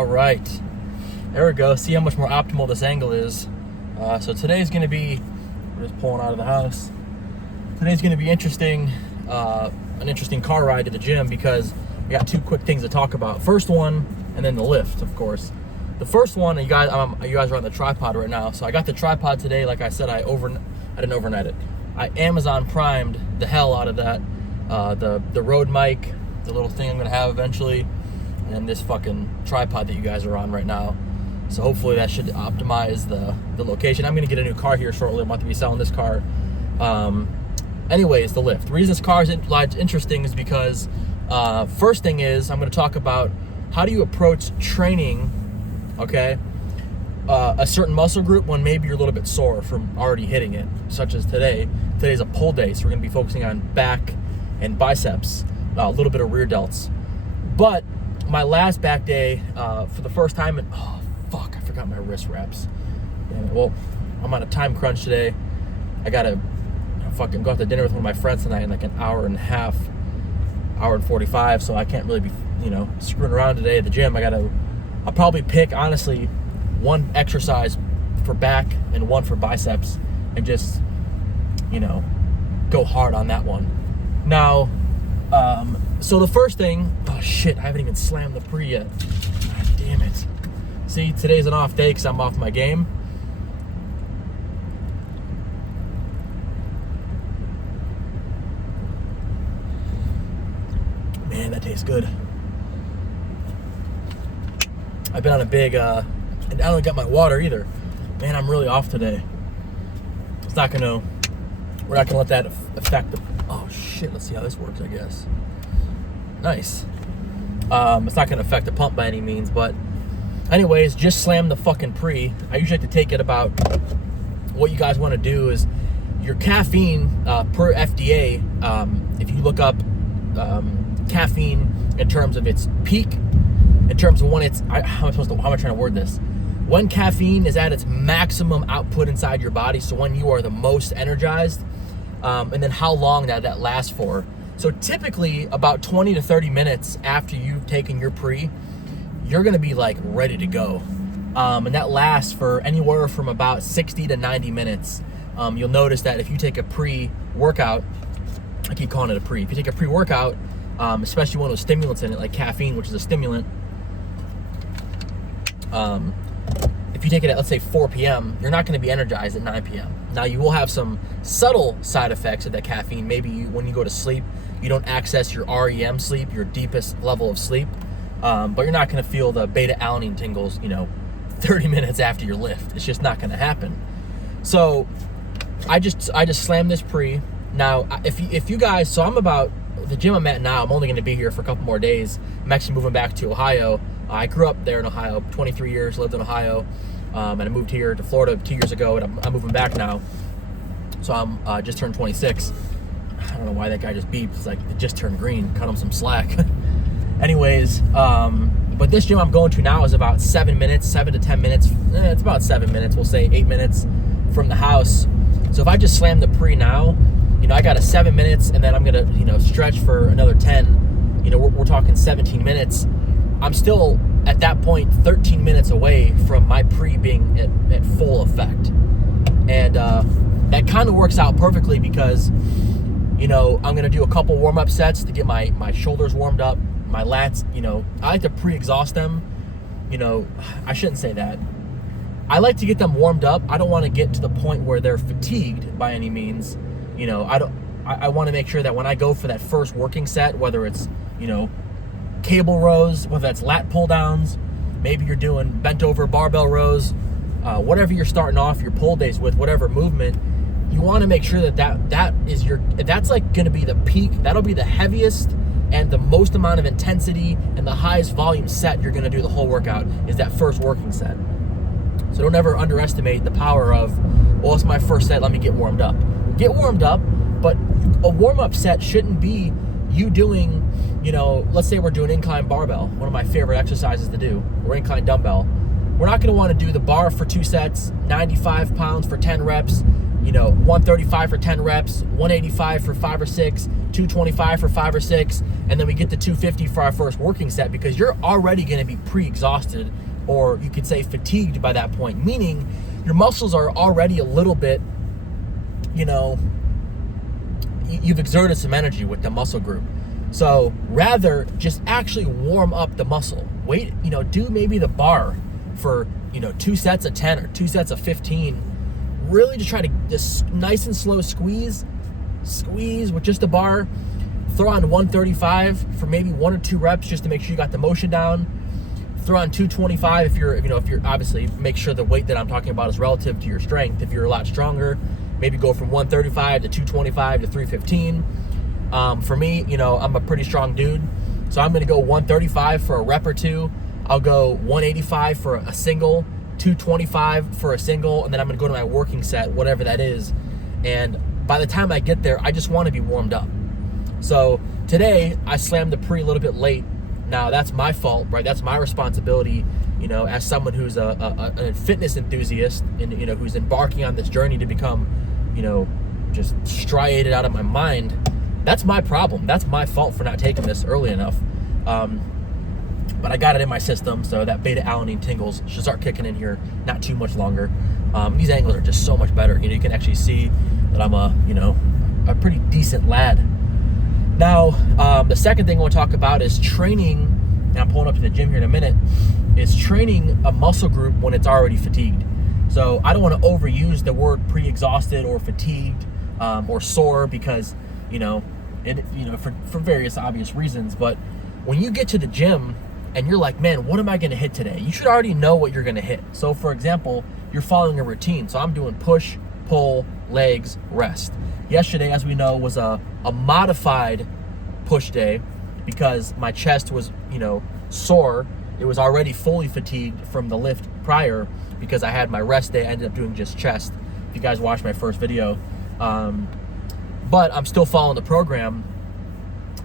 All right, there we go. See how much more optimal this angle is. So today's going to be, we're just pulling out of the house. Today's going to be interesting, an interesting car ride to the gym because we got two quick things to talk about. First one, and then the lift, of course. The first one, you guys are on the tripod right now. So I got the tripod today. Like I said, I didn't overnight it. I Amazon primed the hell out of that. The Rode mic, the little thing I'm going to have eventually, and then this fucking tripod that you guys are on right now. So hopefully that should optimize the location. I'm going to get a new car here shortly. I'm about to be selling this car. Anyways, the lift. The reason this car is interesting is because first thing is I'm going to talk about how do you approach training, okay, a certain muscle group when maybe you're a little bit sore from already hitting it, such as today. Today's a pull day, so we're going to be focusing on back and biceps, a little bit of rear delts. But my last back day, for the first time, oh fuck, I forgot my wrist wraps. Well, I'm on a time crunch today. I gotta fucking go out to dinner with one of my friends tonight in like an hour and a half, hour and 45, so I can't really be, screwing around today at the gym. I'll probably pick, honestly, one exercise for back and one for biceps and just, go hard on that one. Now, so the first thing, oh shit, I haven't even slammed the pre yet. God damn it. See, today's an off day because I'm off my game. Man, that tastes good. I've been on a big, and I don't got my water either. Man, I'm really off today. We're not gonna let that affect the, oh shit, let's see how this works, I guess. Nice. It's not gonna affect the pump by any means, but anyways, just slam the fucking pre. I usually like to take it about, what you guys wanna do is your caffeine, per FDA, if you look up caffeine in terms of its peak, in terms of when it's, how am I trying to word this? When caffeine is at its maximum output inside your body, so when you are the most energized, and then how long that lasts for. So typically about 20 to 30 minutes after you've taken your pre, you're gonna be like ready to go. And that lasts for anywhere from about 60 to 90 minutes. You'll notice that if you take a pre-workout, I keep calling it a pre, if you take a pre-workout, especially one with stimulants in it, like caffeine, which is a stimulant, if you take it at, let's say, 4 p.m., you're not going to be energized at 9 p.m. Now, you will have some subtle side effects of that caffeine. Maybe when you go to sleep, you don't access your REM sleep, your deepest level of sleep, but you're not going to feel the beta-alanine tingles, 30 minutes after your lift. It's just not going to happen. So I just slammed this pre. Now, if you guys, so I'm about, the gym I'm at now, I'm only going to be here for a couple more days. I'm actually moving back to Ohio. I grew up there in Ohio, 23 years, lived in Ohio, and I moved here to Florida 2 years ago, and I'm moving back now. So I'm just turned 26. I don't know why that guy just beeped. It's like, it just turned green. Cut him some slack. Anyways, but this gym I'm going to now is about 7 to 10 minutes. It's about 7 minutes. We'll say 8 minutes from the house. So if I just slam the pre now, I got a 7 minutes, and then I'm gonna, stretch for another 10. We're talking 17 minutes. I'm still, at that point, 13 minutes away from my pre being at full effect. And that kind of works out perfectly because, I'm going to do a couple warm-up sets to get my shoulders warmed up, my lats, I like to pre-exhaust them. I shouldn't say that. I like to get them warmed up. I don't want to get to the point where they're fatigued by any means. I want to make sure that when I go for that first working set, whether it's, cable rows, whether that's lat pull downs, maybe you're doing bent over barbell rows, whatever you're starting off your pull days with, whatever movement, you want to make sure that's like going to be the peak. That'll be the heaviest and the most amount of intensity and the highest volume set you're going to do the whole workout is that first working set. So don't ever underestimate the power of, well, it's my first set, let me get warmed up. Get warmed up, but a warm-up set shouldn't be you doing, let's say we're doing incline barbell, one of my favorite exercises to do, or incline dumbbell. We're not going to want to do the bar for 2 sets, 95 pounds for 10 reps, 135 for 10 reps, 185 for 5 or 6, 225 for 5 or 6, and then we get to 250 for our first working set, because you're already going to be pre-exhausted, or you could say fatigued by that point, meaning your muscles are already a little bit, you've exerted some energy with the muscle group. So rather just actually warm up the muscle. Wait, do maybe the bar for 2 sets of 10 or 2 sets of 15. Really just try to just nice and slow squeeze with just the bar. Throw on 135 for maybe 1 or 2 reps just to make sure you got the motion down. Throw on 225 if you're obviously, make sure the weight that I'm talking about is relative to your strength. If you're a lot stronger, maybe go from 135 to 225 to 315. For me, I'm a pretty strong dude, so I'm going to go 135 for a rep or 2. I'll go 185 for a single, 225 for a single, and then I'm going to go to my working set, whatever that is. And by the time I get there, I just want to be warmed up. So today, I slammed the pre a little bit late. Now, that's my fault, right? That's my responsibility, as someone who's a fitness enthusiast and, who's embarking on this journey to become, just striated out of my mind. That's my problem. That's my fault for not taking this early enough. But I got it in my system, so that beta-alanine tingles should start kicking in here not too much longer. These angles are just so much better. You can actually see that I'm a pretty decent lad. Now, the second thing I want to talk about is training, and I'm pulling up to the gym here in a minute, is training a muscle group when it's already fatigued. So I don't want to overuse the word pre-exhausted or fatigued or sore, because for various obvious reasons. But when you get to the gym and you're like, man, what am I going to hit today? You should already know what you're going to hit. So for example, you're following a routine. So I'm doing push, pull, legs, rest. Yesterday, as we know, was a modified push day because my chest was, sore. It was already fully fatigued from the lift prior because I had my rest day. I ended up doing just chest. If you guys watched my first video. But I'm still following the program.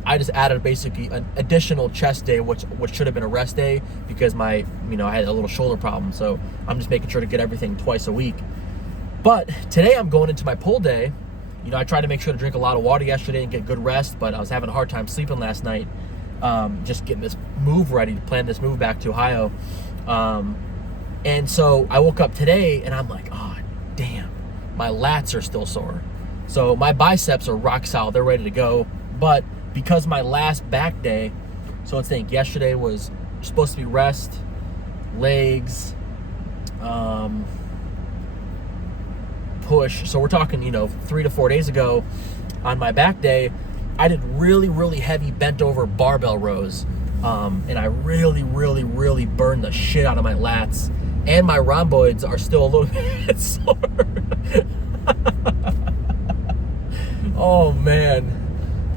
I just added basically an additional chest day, which should have been a rest day because I had a little shoulder problem. So I'm just making sure to get everything twice a week. But today I'm going into my pull day. I tried to make sure to drink a lot of water yesterday and get good rest, but I was having a hard time sleeping last night. Just getting this move ready to plan this move back to Ohio. And so I woke up today and I'm like, oh, damn, my lats are still sore. So my biceps are rock solid. They're ready to go. But because my last back day, so let's think, yesterday was supposed to be rest, legs, push. So we're talking, 3 to 4 days ago on my back day, I did really, really heavy bent over barbell rows. And I really, really, really burned the shit out of my lats. And my rhomboids are still a little bit sore. Oh man.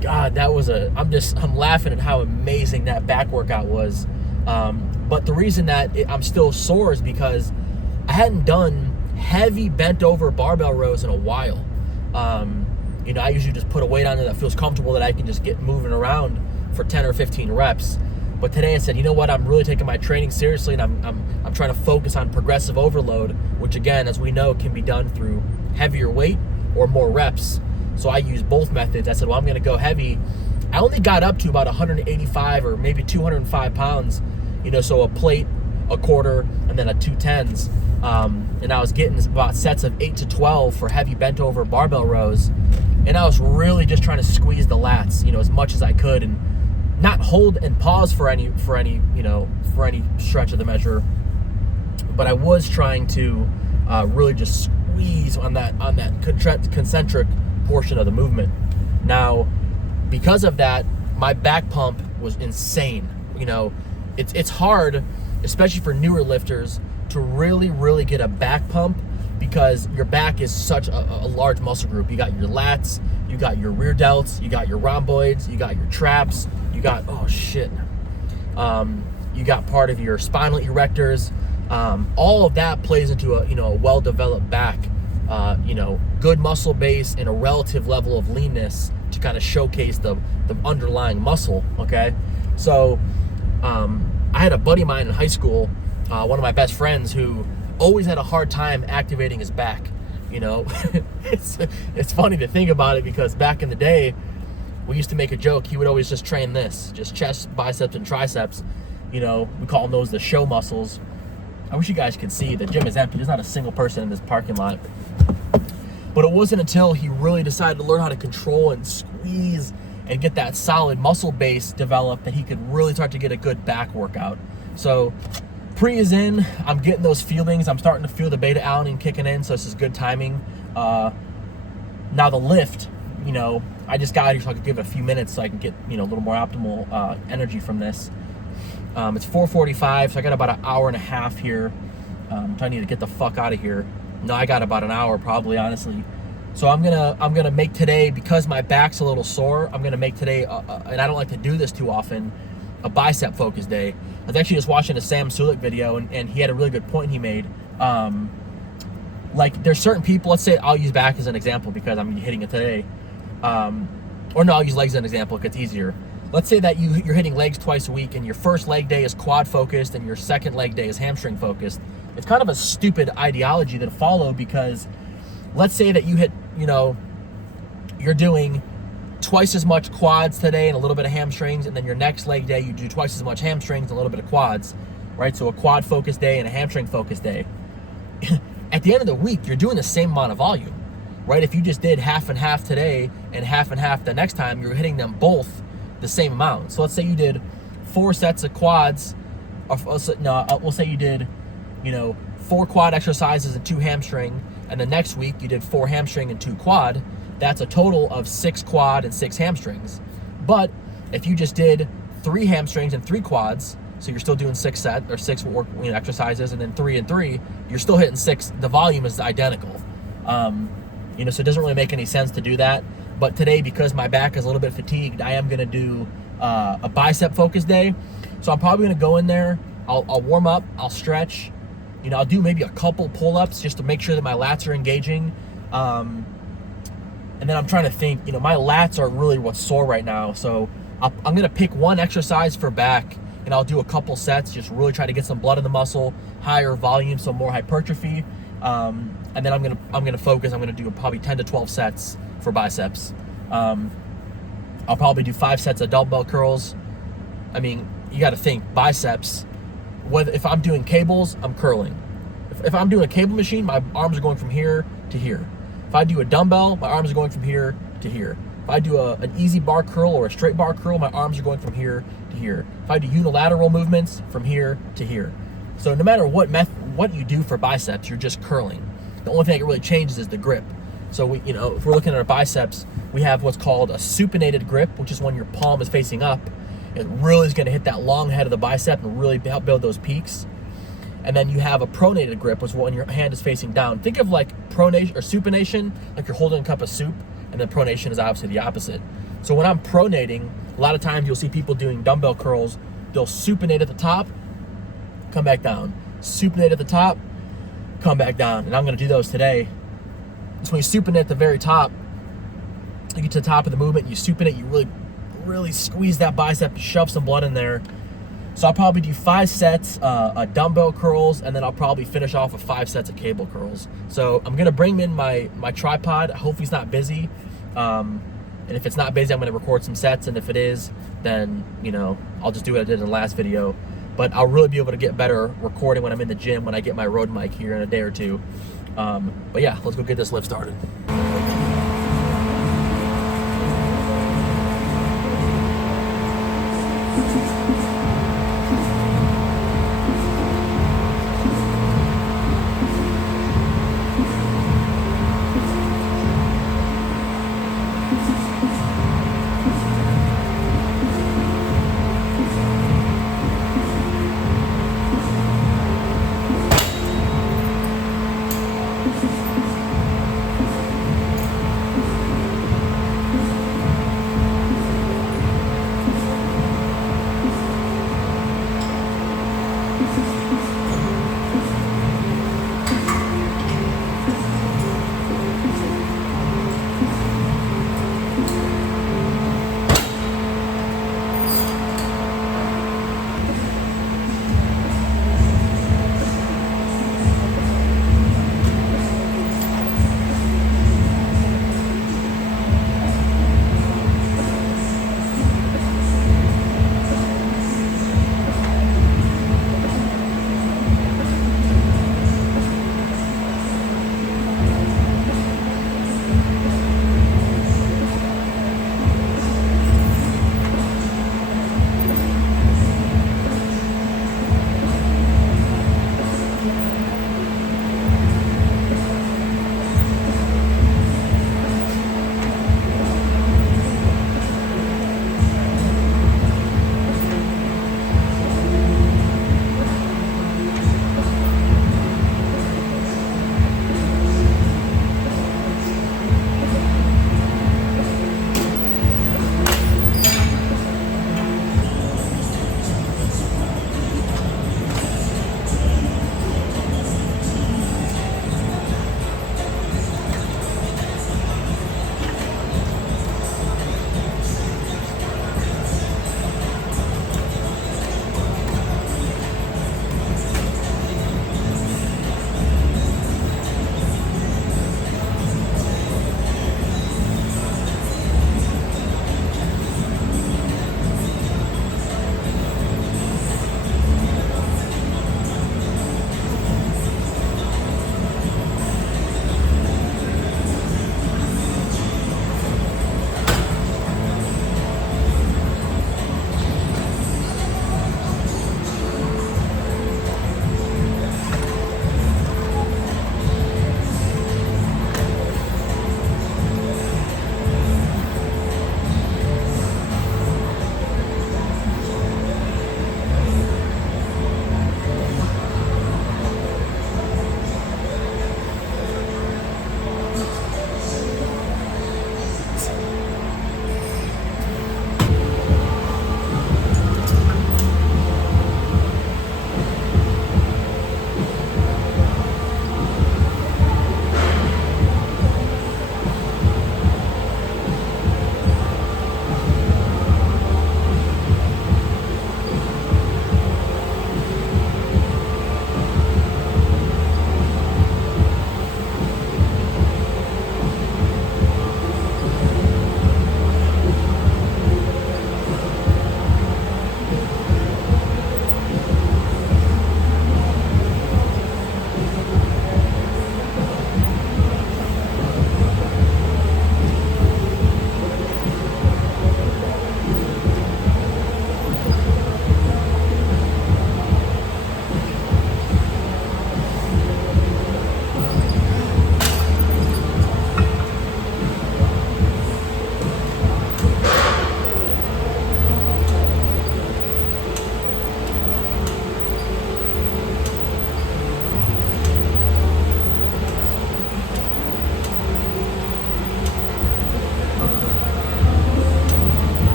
God, that was I'm laughing at how amazing that back workout was. But the reason that I'm still sore is because I hadn't done heavy bent over barbell rows in a while. I usually just put a weight on it that feels comfortable that I can just get moving around for 10 or 15 reps. But today I said, you know what, I'm really taking my training seriously, and I'm trying to focus on progressive overload, which again, as we know, can be done through heavier weight or more reps. So I use both methods. I said, well, I'm going to go heavy. I only got up to about 185 or maybe 205 pounds, so a plate, a quarter, and then a 210s. And I was getting about sets of 8 to 12 for heavy bent over barbell rows. And I was really just trying to squeeze the lats, as much as I could, and not hold and pause for any stretch of the measure. But I was trying to really just squeeze on that concentric portion of the movement. Now, because of that, my back pump was insane. It's hard, especially for newer lifters, to really, really get a back pump because your back is such a large muscle group. You got your lats, you got your rear delts, you got your rhomboids, you got your traps, you got, you got part of your spinal erectors. All of that plays into a well-developed back, good muscle base and a relative level of leanness to kind of showcase the underlying muscle, okay? So I had a buddy of mine in high school, one of my best friends, who always had a hard time activating his back. It's funny to think about it because back in the day, we used to make a joke. He would always just train this, just chest, biceps, and triceps. You know, we call those the show muscles. I wish you guys could see. The gym is empty. There's not a single person in this parking lot. But it wasn't until he really decided to learn how to control and squeeze and get that solid muscle base developed that he could really start to get a good back workout. So pre is in. I'm getting those feelings. I'm starting to feel the beta alanine kicking in, so this is good timing. Now the lift, you know, I just got here so I could give it a few minutes so I can get, you know, a little more optimal energy from this. It's 4:45, so I got about an hour and a half here. I need to get the fuck out of here. No, I got about an hour probably, honestly. So I'm gonna make today, because my back's a little sore, I'm gonna make today, and I don't like to do this too often, a bicep focus day. I was actually just watching a Sam Sulik video, and he had a really good point he made. Like, there's certain people, let's say I'll use back as an example because I'm hitting it today. Or no, I'll use legs as an example because it's easier. Let's say that you're hitting legs twice a week, and your first leg day is quad focused and your second leg day is hamstring focused. It's kind of a stupid ideology to follow, because let's say that you hit, you know, you're doing twice as much quads today and a little bit of hamstrings, and then your next leg day you do twice as much hamstrings and a little bit of quads, right? So a quad focused day and a hamstring focused day. At the end of the week, you're doing the same amount of volume, right? If you just did half and half today and half the next time, you're hitting them both the same amount. So let's say you did 4 sets of quads, or we'll say you did, you know, 4 quad exercises and 2 hamstring, and the next week you did 4 hamstring and 2 quad. That's a total of 6 quad and 6 hamstrings. But if you just did 3 hamstrings and 3 quads, so you're still doing 6 work, you know, exercises, and then 3 and 3, you're still hitting 6. The volume is identical. You know, so it doesn't really make any sense to do that. But today, because my back is a little bit fatigued, I am going to do a bicep focus day. So I'm probably going to go in there. I'll warm up. I'll stretch. You know, I'll do maybe a couple pull-ups just to make sure that my lats are engaging. And then I'm trying to think, you know, my lats are really what's sore right now. So I'm going to pick one exercise for back, and I'll do a couple sets, just really try to get some blood in the muscle, higher volume, so more hypertrophy. And then I'm gonna focus. I'm gonna do probably 10 to 12 sets for biceps. I'll probably do 5 sets of dumbbell curls. I mean, you got to think biceps. If I'm doing cables, I'm curling. If I'm doing a cable machine, my arms are going from here to here. If I do a dumbbell, my arms are going from here to here. If I do an easy bar curl or a straight bar curl, my arms are going from here to here. If I do unilateral movements, from here to here. So no matter what you do for biceps, you're just curling. The only thing that really changes is the grip. So if we're looking at our biceps, we have what's called a supinated grip, which is when your palm is facing up. It really is going to hit that long head of the bicep and really help build those peaks. And then you have a pronated grip, which is when your hand is facing down. Think of like pronation or supination, like you're holding a cup of soup, and then pronation is obviously the opposite. So when I'm pronating, a lot of times you'll see people doing dumbbell curls. They'll supinate at the top, come back down. Supinate at the top, come back down. And I'm going to do those today. So when you supinate at the very top, you get to the top of the movement, you supinate, you really squeeze that bicep, shove some blood in there. So I'll probably do 5 sets of dumbbell curls, and then I'll probably finish off with 5 sets of cable curls. So I'm gonna bring in my tripod. Hopefully it's not busy. And if it's not busy, I'm gonna record some sets. And if it is, then I'll just do what I did in the last video. But I'll really be able to get better recording when I'm in the gym, when I get my road mic here in a day or two. But yeah, let's go get this lift started.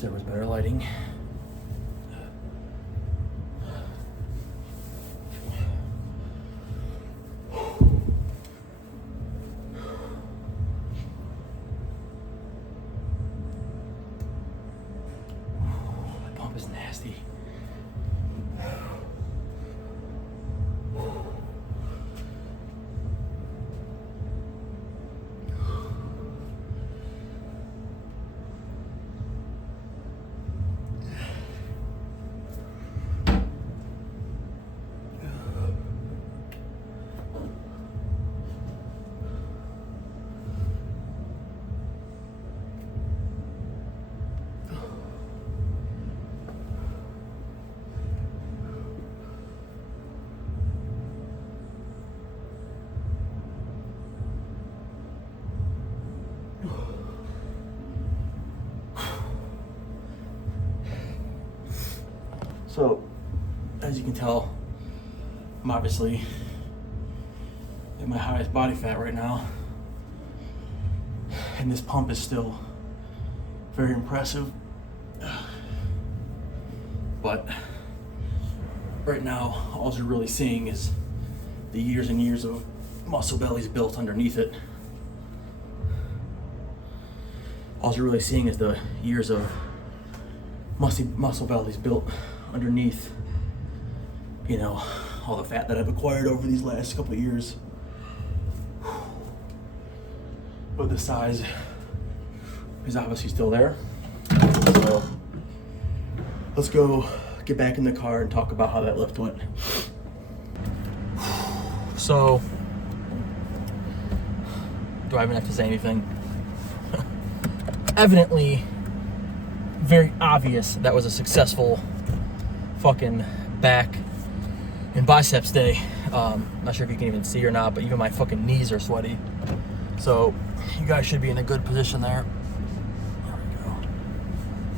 Wish there was better lighting. That pump is nasty. So, as you can tell, I'm obviously at my highest body fat right now, and this pump is still very impressive. But right now, all you're really seeing is the years and years of muscle bellies built underneath it. All you're really seeing is the years of muscle bellies built underneath, you know, all the fat that I've acquired over these last couple of years. But the size is obviously still there. So let's go get back in the car and talk about how that lift went. So, do I even have to say anything? Evidently, very obvious that was a successful fucking back and biceps day. Not sure if you can even see or not, but even my fucking knees are sweaty. So you guys should be in a good position there. There we go.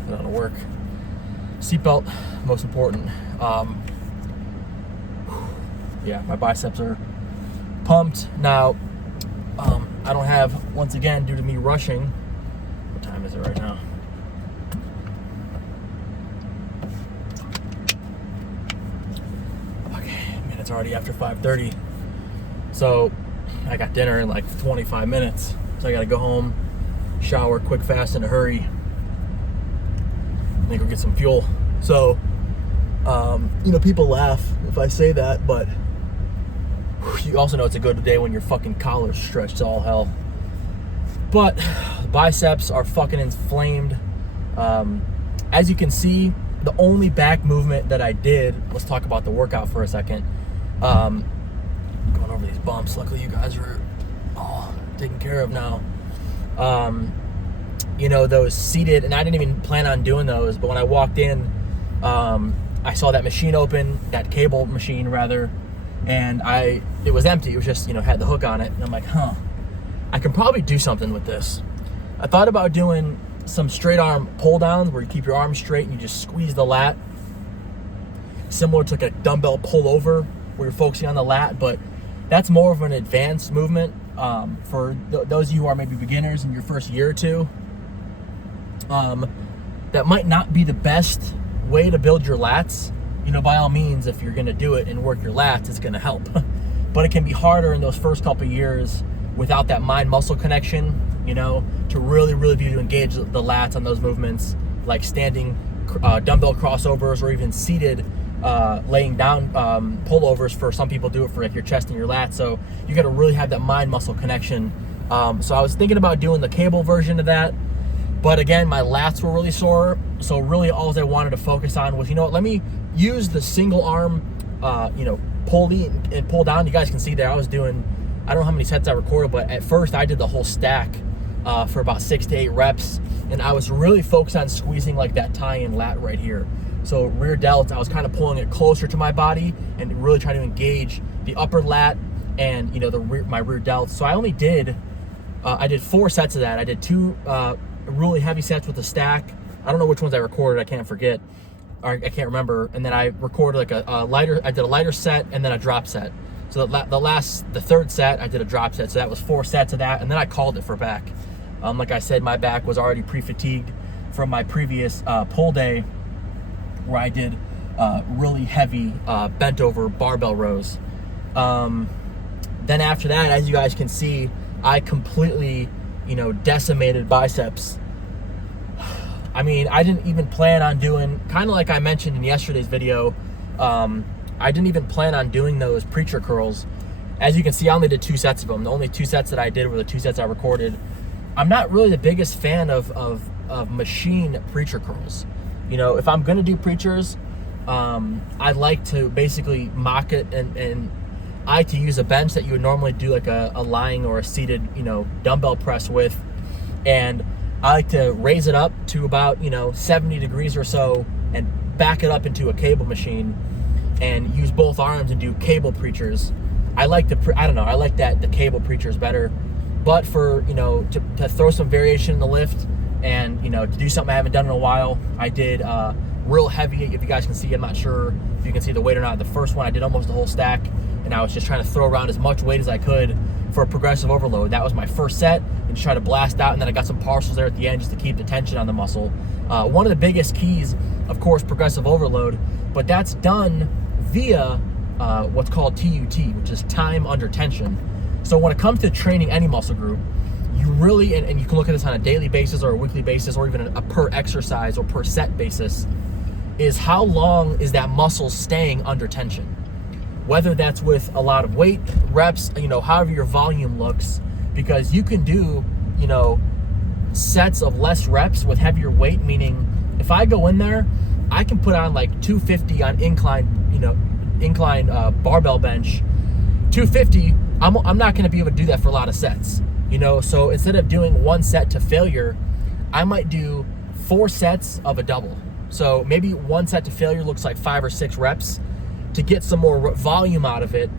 Put on to work. Seatbelt, most important. Yeah, my biceps are pumped. Now, I don't have, once again, due to me rushing, what time is it right now? It's already after 5:30, so I got dinner in like 25 minutes, so I gotta go home, shower quick, fast, in a hurry, and then go get some fuel. So you know, people laugh if I say that, but you also know it's a good day when your fucking collar's stretched to all hell. But biceps are fucking inflamed. As you can see, the only back movement that I did, let's talk about the workout for a second. Going over these bumps, luckily you guys are all taken care of now. You know, those seated, and I didn't even plan on doing those, but when I walked in, I saw that machine open, that cable machine rather, and it was empty. It was just, you know, had the hook on it, and I'm like, I can probably do something with this. I thought about doing some straight arm pull downs where you keep your arms straight and you just squeeze the lat, similar to like a dumbbell pull over where you're focusing on the lat, but that's more of an advanced movement for those of you who are maybe beginners in your first year or two. That might not be the best way to build your lats. You know, by all means, if you're gonna do it and work your lats, it's gonna help. But it can be harder in those first couple years without that mind-muscle connection, you know, to really be able to engage the lats on those movements, like standing dumbbell crossovers, or even seated laying down pullovers. For some people do it for like your chest and your lats. So you got to really have that mind-muscle connection. So I was thinking about doing the cable version of that, but again, my lats were really sore. So really all I wanted to focus on was, you know what, let me use the single arm, you know, pull and pull down. You guys can see there I was doing, I don't know how many sets I recorded, but at first I did the whole stack for about 6 to 8 reps. And I was really focused on squeezing like that tie-in lat right here. So rear delts, I was kind of pulling it closer to my body and really trying to engage the upper lat and, you know, my rear delts. So I only did, I did 4 sets of that. I did 2 really heavy sets with the stack. I don't know which ones I recorded, I can't forget, or I can't remember. And then I recorded like a lighter, I did a lighter set and then a drop set. So the third set, I did a drop set. So that was 4 sets of that. And then I called it for back. Like I said, my back was already pre-fatigued from my previous pull day where I did really heavy bent over barbell rows. Then after that, as you guys can see, I completely, decimated biceps. I mean, I didn't even plan on doing, kind of like I mentioned in yesterday's video, I didn't even plan on doing those preacher curls. As you can see, I only did 2 sets of them. The only 2 sets that I did were the 2 sets I recorded. I'm not really the biggest fan of machine preacher curls. If I'm gonna do preachers, I like to basically mock it, and I like to use a bench that you would normally do like a lying or a seated, dumbbell press with, and I like to raise it up to about 70 degrees or so and back it up into a cable machine and use both arms and do cable preachers. I like I like the cable preachers better. But for to throw some variation in the lift and to do something I haven't done in a while, I did real heavy. If you guys can see, I'm not sure if you can see the weight or not. The first one I did almost the whole stack, and I was just trying to throw around as much weight as I could for a progressive overload. That was my first set, and just try to blast out, and then I got some partials there at the end just to keep the tension on the muscle. One of the biggest keys, of course, progressive overload, but that's done via what's called TUT, which is time under tension. So when it comes to training any muscle group, you really, and you can look at this on a daily basis or a weekly basis or even a per exercise or per set basis, is how long is that muscle staying under tension? Whether that's with a lot of weight, reps, however your volume looks, because you can do, sets of less reps with heavier weight, meaning if I go in there, I can put on like 250 on incline barbell bench. 250, I'm not going to be able to do that for a lot of sets, so instead of doing 1 set to failure, I might do 4 sets of a double. So maybe 1 set to failure looks like 5 or 6 reps. To get some more volume out of it,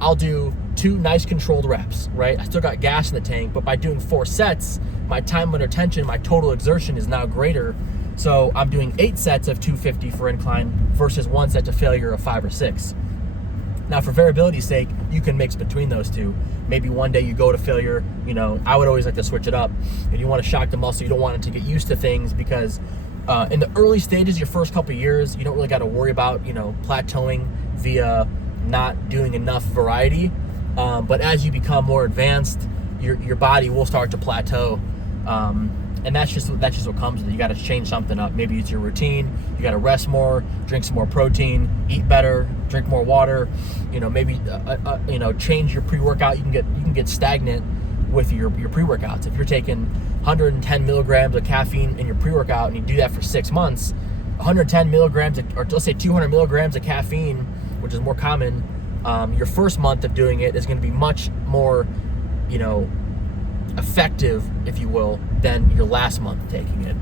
I'll do 2 nice controlled reps, right? I still got gas in the tank, but by doing 4 sets, my time under tension, my total exertion is now greater. So I'm doing 8 sets of 250 for incline versus 1 set to failure of 5 or 6. Now, for variability's sake, you can mix between those two. Maybe one day you go to failure, I would always like to switch it up. If you want to shock the muscle, you don't want it to get used to things, because in the early stages, your first couple of years, you don't really got to worry about, plateauing via not doing enough variety. But as you become more advanced, your body will start to plateau. And that's just what comes with it. You got to change something up. Maybe it's your routine. You got to rest more, drink some more protein, eat better, drink more water. Maybe change your pre-workout. You can get stagnant with your pre-workouts. If you're taking 110 milligrams of caffeine in your pre-workout and you do that for 6 months, 110 milligrams, or let's say 200 milligrams of caffeine, which is more common, your first month of doing it is going to be much more, effective, if you will, than your last month taking it.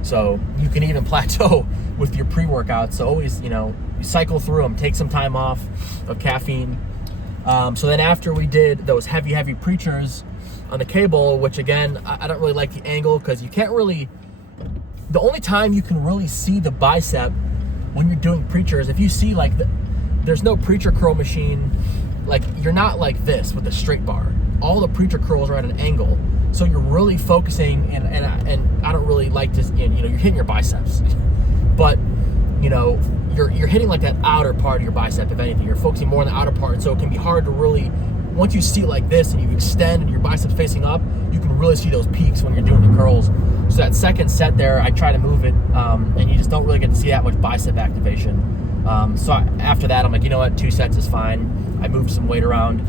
So you can even plateau with your pre-workouts. So always, you cycle through them, take some time off of caffeine. So then after we did those heavy preachers on the cable, which again, I don't really like the angle, because you can't really, the only time you can really see the bicep when you're doing preachers, if you see like there's no preacher curl machine, like you're not like this with a straight bar. All the preacher curls are at an angle, so you're really focusing, and I don't really like to, you're hitting your biceps, but you're hitting like that outer part of your bicep. If anything, you're focusing more on the outer part, so it can be hard to really, once you see like this and you extend and your biceps facing up, you can really see those peaks when you're doing the curls. So that second set there, I try to move it, and you just don't really get to see that much bicep activation. After that, I'm like, 2 sets is fine. I moved some weight around.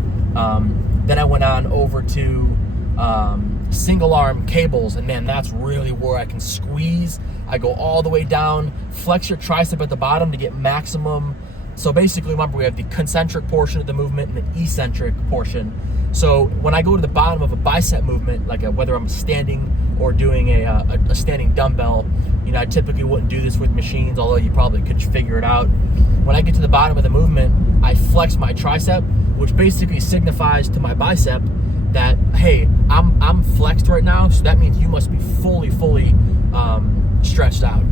Then I went on over to single arm cables, and man, that's really where I can squeeze. I go all the way down, flex your tricep at the bottom to get maximum. So basically, remember, we have the concentric portion of the movement and the eccentric portion. So when I go to the bottom of a bicep movement, like whether I'm standing or doing a standing dumbbell, I typically wouldn't do this with machines, although you probably could figure it out. When I get to the bottom of the movement, I flex my tricep, which basically signifies to my bicep that, hey, I'm flexed right now, so that means you must be fully stretched out.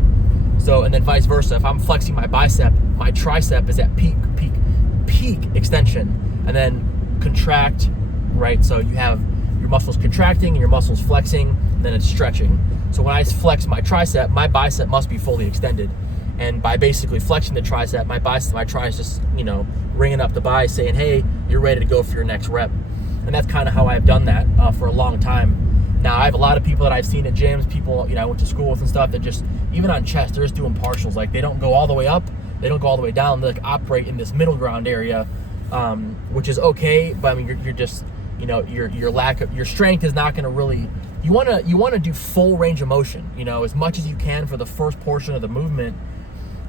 So, and then vice versa, if I'm flexing my bicep, my tricep is at peak extension, and then contract, right? So you have your muscles contracting and your muscles flexing, and then it's stretching. So when I flex my tricep, my bicep must be fully extended. And by basically flexing the tricep, my tri is just, you know, ringing up the bi saying, hey, you're ready to go for your next rep. And that's kind of how I've done that for a long time. Now, I have a lot of people that I've seen at gyms, people, you know, I went to school with and stuff that just, even on chest, they're just doing partials. Like, they don't go all the way up, they don't go all the way down. They like operate in this middle ground area, which is okay. But I mean, you're just, you know, your strength is not going to really, you want to do full range of motion, you know, as much as you can for the first portion of the movement.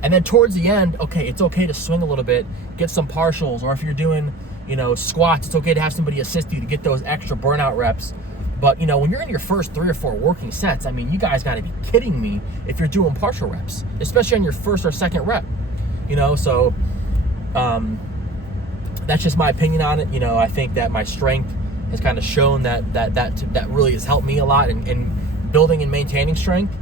And then towards the end, okay, it's okay to swing a little bit, get some partials, or if you're doing, you know, squats, it's okay to have somebody assist you to get those extra burnout reps. But, you know, when you're in your first 3 or 4 working sets, I mean, you guys got to be kidding me if you're doing partial reps, especially on your first or second rep, you know. So that's just my opinion on it. You know, I think that my strength has kind of shown that really has helped me a lot in building and maintaining strength.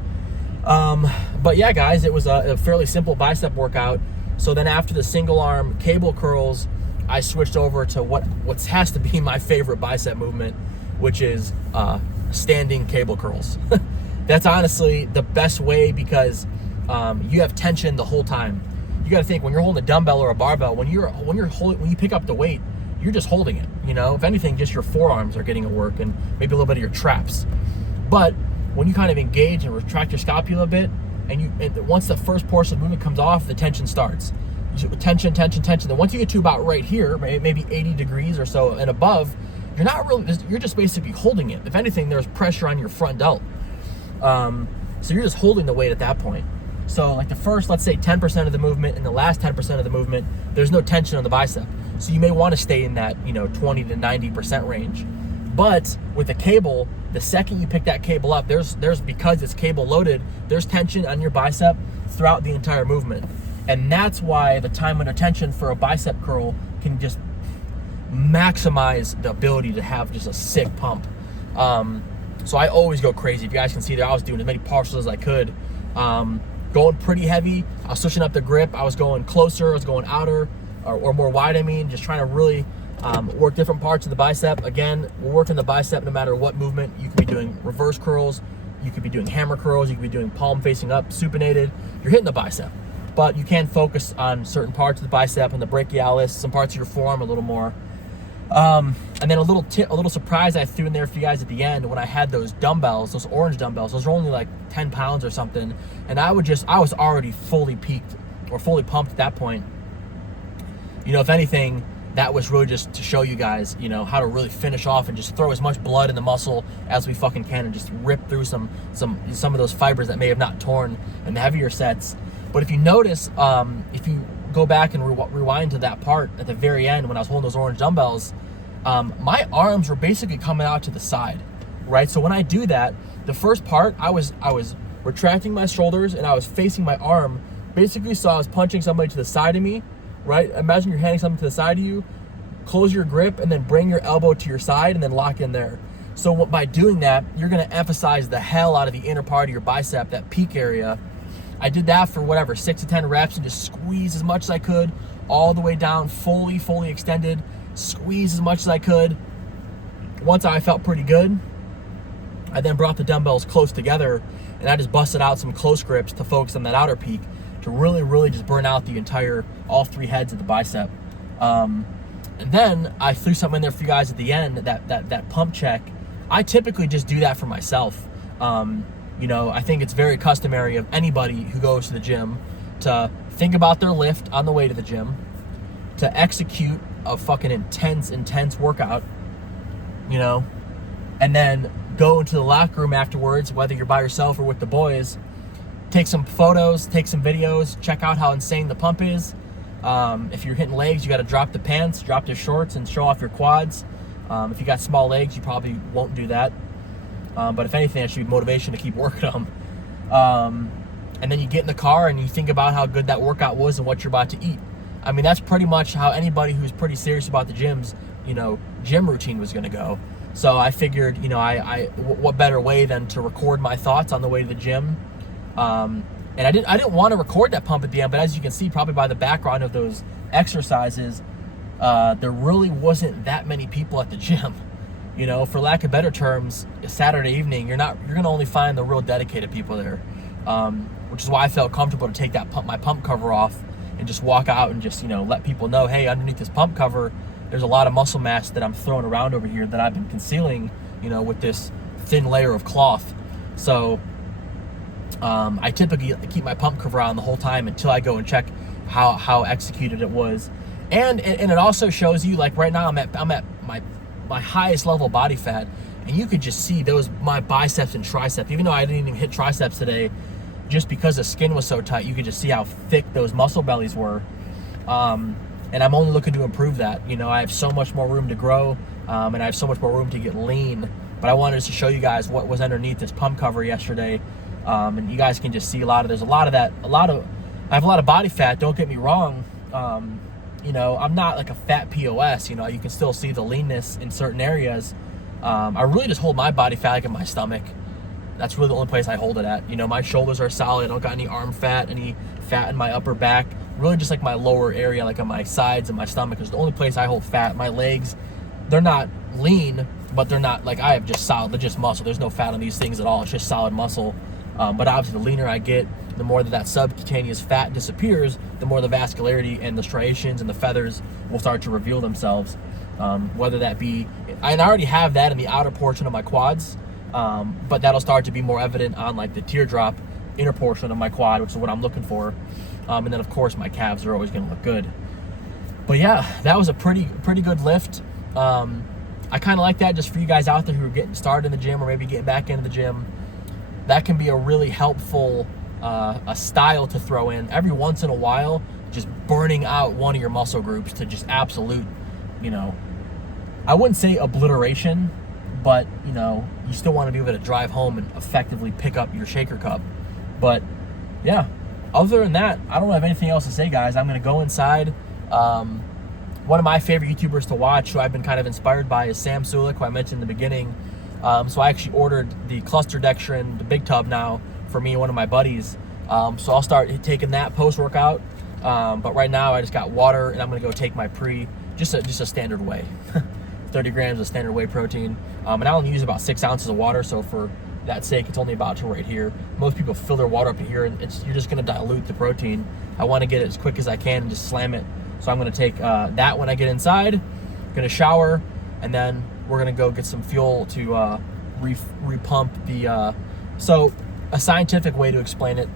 But yeah, guys, it was a fairly simple bicep workout. So then after the single arm cable curls, I switched over to what has to be my favorite bicep movement, which is standing cable curls. That's honestly the best way because you have tension the whole time. You got to think, when you're holding a dumbbell or a barbell, when you pick up the weight, you're just holding it. You know, if anything, just your forearms are getting a work and maybe a little bit of your traps. But when you kind of engage and retract your scapula a bit, and once the first portion of the movement comes off, the tension starts. Tension. Then once you get to about right here, maybe 80 degrees or so and above, you're just basically holding it. If anything, there's pressure on your front delt. So you're just holding the weight at that point. So like the first, let's say 10% of the movement and the last 10% of the movement, there's no tension on the bicep. So you may want to stay in that, you know, 20 to 90% range. But with the cable, the second you pick that cable up, there's because it's cable loaded, there's tension on your bicep throughout the entire movement. And that's why the time under tension for a bicep curl can just maximize the ability to have just a sick pump. So I always go crazy. If you guys can see there, I was doing as many partials as I could. Going pretty heavy. I was switching up the grip. I was going closer. I was going outer or more wide, I mean, just trying to really work different parts of the bicep. Again, we're working the bicep no matter what movement. You could be doing reverse curls, you could be doing hammer curls, you could be doing palm facing up, supinated. You're hitting the bicep, but you can focus on certain parts of the bicep and the brachialis, some parts of your forearm a little more. And then a little surprise I threw in there for you guys at the end when I had those dumbbells, those orange dumbbells. Those were only like 10 pounds or something, and I was already fully peaked or fully pumped at that point. You know, if anything, that was really just to show you guys, you know, how to really finish off and just throw as much blood in the muscle as we fucking can and just rip through some of those fibers that may have not torn in the heavier sets. But if you notice, if you go back and rewind to that part at the very end when I was holding those orange dumbbells, my arms were basically coming out to the side, right? So when I do that, the first part, I was retracting my shoulders and I was facing my arm, basically, so I was punching somebody to the side of me, right? Imagine you're handing something to the side of you, close your grip, and then bring your elbow to your side and then lock in there. So by doing that, you're gonna emphasize the hell out of the inner part of your bicep, that peak area. I did that for whatever, 6 to 10 reps and just squeeze as much as I could, all the way down, fully extended, squeeze as much as I could. Once I felt pretty good, I then brought the dumbbells close together and I just busted out some close grips to focus on that outer peak to really just burn out all 3 heads of the bicep. And then I threw something in there for you guys at the end, that pump check. I typically just do that for myself. You know, I think it's very customary of anybody who goes to the gym to think about their lift on the way to the gym, to execute a fucking intense workout, you know, and then go into the locker room afterwards, whether you're by yourself or with the boys, take some photos, take some videos, check out how insane the pump is. If you're hitting legs, you got to drop the pants, drop the shorts, and show off your quads. If you got small legs, you probably won't do that. But if anything, that should be motivation to keep working them. And then you get in the car and you think about how good that workout was and what you're about to eat. I mean, that's pretty much how anybody who's pretty serious about the gyms, you know, gym routine was going to go. So I figured, you know, what better way than to record my thoughts on the way to the gym. And I didn't want to record that pump at the end, but as you can see, probably by the background of those exercises, there really wasn't that many people at the gym. You know, for lack of better terms, Saturday evening, you're gonna only find the real dedicated people there, which is why I felt comfortable to take my pump cover off and just walk out and just, you know, let people know, hey, underneath this pump cover, there's a lot of muscle mass that I'm throwing around over here that I've been concealing, you know, with this thin layer of cloth. So I typically keep my pump cover on the whole time until I go and check how executed it was, and it also shows you, like right now I'm at my highest level body fat, and you could just see my biceps and triceps. Even though I didn't even hit triceps today, just because the skin was so tight, you could just see how thick those muscle bellies were. And I'm only looking to improve that. You know, I have so much more room to grow, and I have so much more room to get lean. But I wanted to show you guys what was underneath this pump cover yesterday, and you guys can just see I have a lot of body fat. Don't get me wrong. You know, I'm not like a fat POS. You know, you can still see the leanness in certain areas. I really just hold my body fat like in my stomach. That's really the only place I hold it at. You know, my shoulders are solid. I don't got any arm fat, any fat in my upper back. Really just like my lower area, like on my sides and my stomach is the only place I hold fat. My legs, they're not lean, but they're not like, I have just solid, they're just muscle. There's no fat on these things at all. It's just solid muscle. But obviously the leaner I get, the more that subcutaneous fat disappears, the more the vascularity and the striations and the feathers will start to reveal themselves. Whether that be, and I already have that in the outer portion of my quads, but that'll start to be more evident on like the teardrop inner portion of my quad, which is what I'm looking for. And then of course my calves are always gonna look good. But yeah, that was a pretty good lift. I kind of like that just for you guys out there who are getting started in the gym or maybe getting back into the gym. That can be a really helpful a style to throw in every once in a while, just burning out one of your muscle groups to just absolute, you know, I wouldn't say obliteration, but you know, you still want to be able to drive home and effectively pick up your shaker cup. But yeah, other than that, I don't have anything else to say, guys. I'm gonna go inside. One of my favorite YouTubers to watch, who I've been kind of inspired by, is Sam Sulik, who I mentioned in the beginning. So I actually ordered the cluster dextrin, the big tub now, for me and one of my buddies. So I'll start taking that post-workout. But right now I just got water, and I'm gonna go take my just a standard whey. 30 grams of standard whey protein. And I only use about 6 ounces of water, so for that sake, it's only about to right here. Most people fill their water up in here, and you're just gonna dilute the protein. I wanna get it as quick as I can and just slam it. So I'm gonna take that when I get inside, gonna shower, and then we're gonna go get some fuel to repump the, so a scientific way to explain it,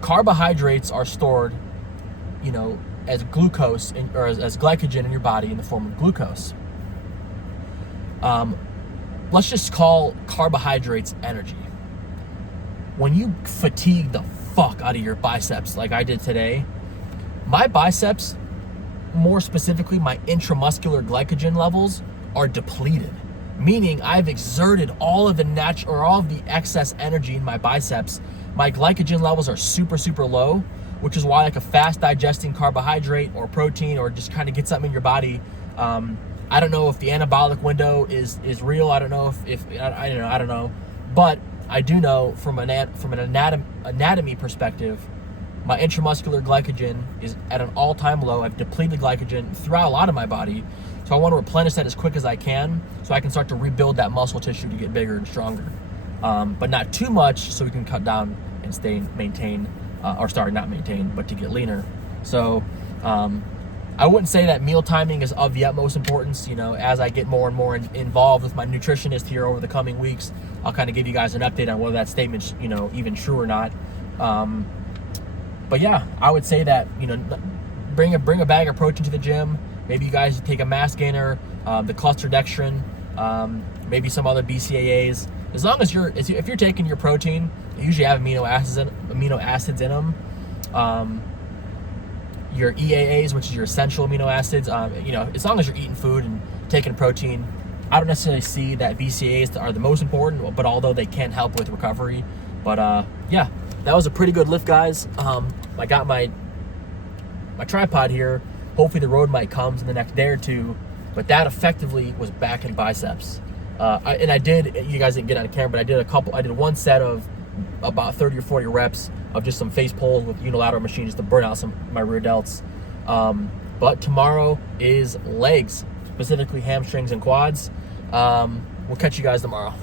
carbohydrates are stored, you know, as glucose or as glycogen in your body in the form of glucose. Let's just call carbohydrates energy. When you fatigue the fuck out of your biceps like I did today, my biceps, more specifically my intramuscular glycogen levels, are depleted, meaning I've exerted all of the excess energy in my biceps. My glycogen levels are super low, which is why like a fast digesting carbohydrate or protein or just kind of get something in your body. I don't know if the anabolic window is real. I don't know if I don't know, but I do know from an anatomy perspective, my intramuscular glycogen is at an all-time low. I've depleted glycogen throughout a lot of my body, so I want to replenish that as quick as I can so I can start to rebuild that muscle tissue to get bigger and stronger, but not too much so we can cut down and not maintain, but to get leaner. So I wouldn't say that meal timing is of the utmost importance. You know, as I get more and more involved with my nutritionist here over the coming weeks, I'll kind of give you guys an update on whether that statement's, you know, even true or not. But yeah, I would say that, you know, bring a bag of protein to the gym. Maybe you guys take a mass gainer, the cluster dextrin, maybe some other BCAAs. As long as if you're taking your protein, you usually have amino acids in them. Your EAAs, which is your essential amino acids, you know, as long as you're eating food and taking protein, I don't necessarily see that BCAAs are the most important, but although they can help with recovery. But yeah, that was a pretty good lift, guys. I got my tripod here. Hopefully the road mic comes in the next day or two, but that effectively was back and biceps. And I did, you guys didn't get on camera, but I did one set of about 30 or 40 reps of just some face pulls with unilateral machines just to burn out some of my rear delts. But tomorrow is legs, specifically hamstrings and quads. We'll catch you guys tomorrow.